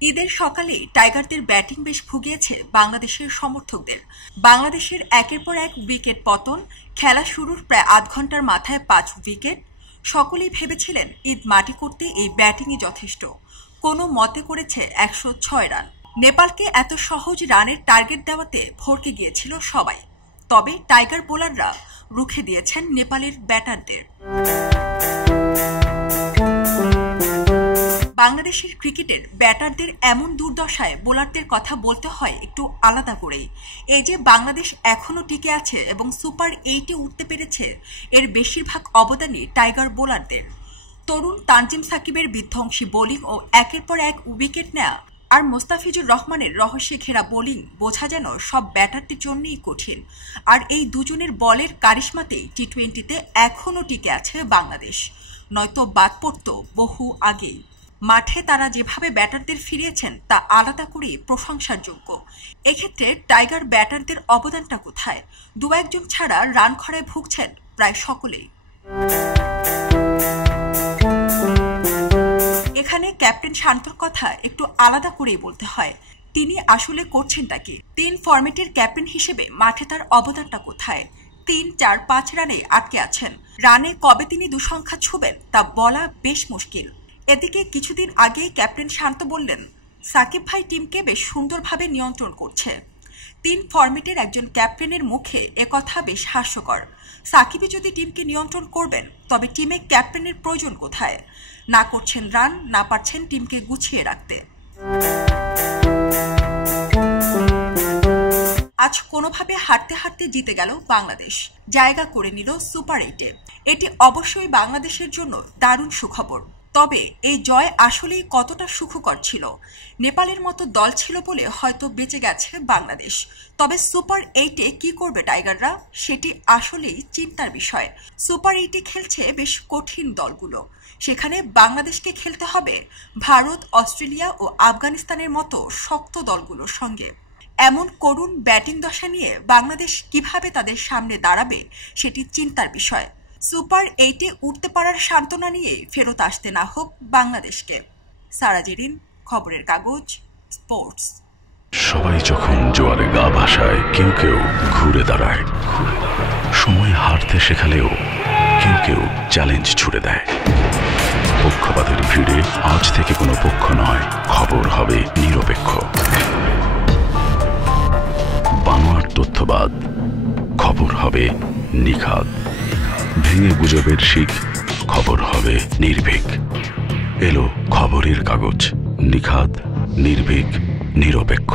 ঈদের সকালে টাইগারদের ব্যাটিং বেশ ভুগিয়েছে বাংলাদেশের সমর্থকদের। বাংলাদেশের একের পর এক উইকেট পতন, খেলা শুরুর প্রায় আধ ঘন্টার মাথায় 5 উইকেট। সকলেই ভেবেছিলেন ঈদ মাটি করতে এই ব্যাটিংই যথেষ্ট। কোনো মতে করেছে 106 রান। নেপালকে এত সহজ রানের টার্গেট দেওয়াতে ভড়কে গিয়েছিল সবাই। তবে টাইগার বোলাররা রুখে দিয়েছেন নেপালের ব্যাটারদের। বাংলাদেশের ক্রিকেটের ব্যাটারদের এমন দুর্দশায় বোলারদের কথা বলতে হয় একটু আলাদা করেই। এই যে বাংলাদেশ এখনও টিকে আছে এবং সুপার 8-এ উঠতে পেরেছে, এর বেশিরভাগ অবদানই টাইগার বোলারদের। তরুণ তানজিম সাকিবের বিধ্বংসী বোলিং ও একের পর এক উইকেট নেয়া আর মোস্তাফিজুর রহমানের রহস্যে ঘেরা বোলিং বোঝা যেন সব ব্যাটারদের জন্যই কঠিন। আর এই দুজনের বলের কারিশমাতেই টি-20-তে এখনও টিকে আছে বাংলাদেশ, নয়তো বাদ পড়ত বহু আগেই। মাঠে তারা যেভাবে ব্যাটারদের ফিরিয়েছেন তা আলাদা করে প্রশংসার যোগ্য। এক্ষেত্রে টাইগার ব্যাটারদের অবদানটা কোথায়? দু একজন ছাড়া রান খরায় ভুগছেন প্রায় সকলেই। এখানে ক্যাপ্টেন শান্তর কথা একটু আলাদা করেই বলতে হয়। তিনি আসলে করছেনটা কি? 3 ফরম্যাটের ক্যাপ্টেন হিসেবে মাঠে তার অবদানটা কোথায়? 3, 4, 5 রানে আটকে আছেন। রানে কবে তিনি দুসংখ্যা ছুবেন তা বলা বেশ মুশকিল। এদিকে কিছুদিন আগেই ক্যাপ্টেন শান্ত বললেন, সাকিব ভাই টিমকে বেশ সুন্দরভাবে নিয়ন্ত্রণ করছে। 3 ফরম্যাটের একজন ক্যাপ্টেনের মুখে একথা বেশ হাস্যকর। সাকিবই যদি টিমকে নিয়ন্ত্রণ করবেন, তবে টিমে ক্যাপ্টেনের প্রয়োজন কোথায়? না করছেন রান, না পারছেন টিমকে গুছিয়ে রাখতে। আজ কোনোভাবে হারতে হারতে জিতে গেল বাংলাদেশ, জায়গা করে নিল সুপার 8-এ। এটি অবশ্যই বাংলাদেশের জন্য দারুণ সুখবর। তবে এই জয় আসলেই কতটা সুখকর ছিল? নেপালের মতো দল ছিল বলে হয়তো বেঁচে গেছে বাংলাদেশ। তবে সুপার 8-এ কি করবে টাইগাররা, সেটি আসলেই চিন্তার বিষয়। সুপার 8-এ খেলছে বেশ কঠিন দলগুলো। সেখানে বাংলাদেশকে খেলতে হবে ভারত, অস্ট্রেলিয়া ও আফগানিস্তানের মতো শক্ত দলগুলোর সঙ্গে। এমন করুণ ব্যাটিং দশা নিয়ে বাংলাদেশ কিভাবে তাদের সামনে দাঁড়াবে, সেটি চিন্তার বিষয়। সুপার 8-এ উঠতে পারার সান্ত্বনা নিয়ে ফেরত আসতে না হোক বাংলাদেশকে। সারা জেরিন, খবরের কাগজ, স্পোর্টস। সবাই যখন জোয়ারে গা ভাসায়, কেউ কেউ ঘুরে দাঁড়ায়। সময় হারতে শেখালেও কেউ কেউ চ্যালেঞ্জ ছুড়ে দেয়। পক্ষপাতের ভিড়ে আজ থেকে কোনো পক্ষ নয়, খবর হবে নিরপেক্ষ। বানোয়ার তথ্যবাদ, খবর হবে নিখাদ। ভেঙে গুজবের শিখ, খবর হবে নির্ভীক। এলো খবরের কাগজ, নিখাদ, নির্ভীক, নিরপেক্ষ।